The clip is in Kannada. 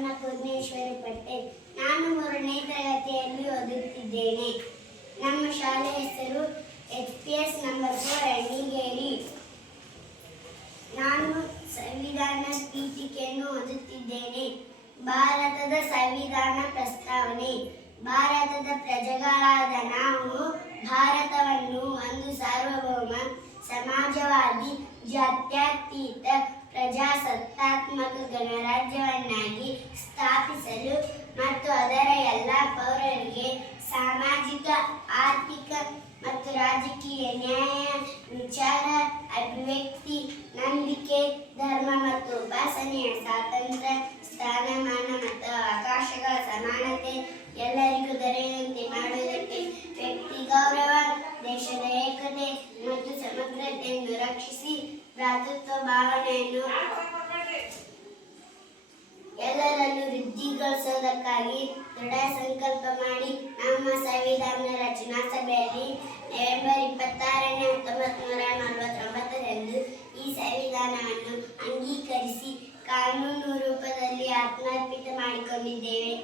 ಅನ್ನಪೂರ್ಣೇಶ್ವರಿ ಪಟೇಲ್. ನಾನು 3ನೇ ತರಗತಿಯಲ್ಲಿ ಓದುತ್ತಿದ್ದೇನೆ. ನಮ್ಮ ಶಾಲೆ ಹೆಸರು HPS ನಂಬರ್ 4 ಅಣ್ಣಿಗೇರಿ. ನಾನು ಸಂವಿಧಾನ ಪೀಠಿಕೆಯನ್ನು ಓದುತ್ತಿದ್ದೇನೆ. ಭಾರತದ ಸಂವಿಧಾನ ಪ್ರಸ್ತಾವನೆ. ಭಾರತದ ಪ್ರಜೆಗಳಾದ ನಾವು ಭಾರತವನ್ನು ಒಂದು ಸಾರ್ವಭೌಮ, ಸಮಾಜವಾದಿ, ಜಾತ್ಯತೀತ, ಪ್ರಜಾಸತ್ತಾತ್ಮಕ ಗಣರಾಜ್ಯವನ್ನಾಗಿ ಸ್ಥಾಪಿಸಲು ಮತ್ತು ಅದರ ಎಲ್ಲ ಪೌರರಿಗೆ ಸಾಮಾಜಿಕ, ಆರ್ಥಿಕ ಮತ್ತು ರಾಜಕೀಯ ನ್ಯಾಯ, ವಿಚಾರ, ಅಭಿವ್ಯಕ್ತಿ, ನಂಬಿಕೆ, ಧರ್ಮ ಮತ್ತು ಉಪಾಸನೆಯ ಸ್ವಾತಂತ್ರ್ಯ, ಸ್ಥಾನಮಾನ ಮತ್ತು ಅವಕಾಶಗಳ ಸಮಾನತೆ ಎಲ್ಲರಿಗೂ ದೊರೆಯುವಂತೆ ಮಾಡುವುದಕ್ಕೆ, ವ್ಯಕ್ತಿ ಗೌರವ, ದೇಶದ ಏಕತೆ ಮತ್ತು ಸಮಗ್ರತೆಯನ್ನು ರಕ್ಷಿಸಿ, ಭ್ರಾತೃತ್ವ ಭಾವನೆಯನ್ನು ಎಲ್ಲರಲ್ಲೂ ವೃದ್ಧಿಗೊಳಿಸುವುದಕ್ಕಾಗಿ ದೃಢ ಸಂಕಲ್ಪ ಮಾಡಿ ನಮ್ಮ ಸಂವಿಧಾನ ರಚನಾ ಸಭೆಯಲ್ಲಿ ನವೆಂಬರ್ 26, 1949 ಈ ಸಂವಿಧಾನವನ್ನು ಅಂಗೀಕರಿಸಿ ಕಾನೂನು ರೂಪದಲ್ಲಿ ಆತ್ಮಾರ್ಪಿತ ಮಾಡಿಕೊಂಡಿದ್ದೇವೆ.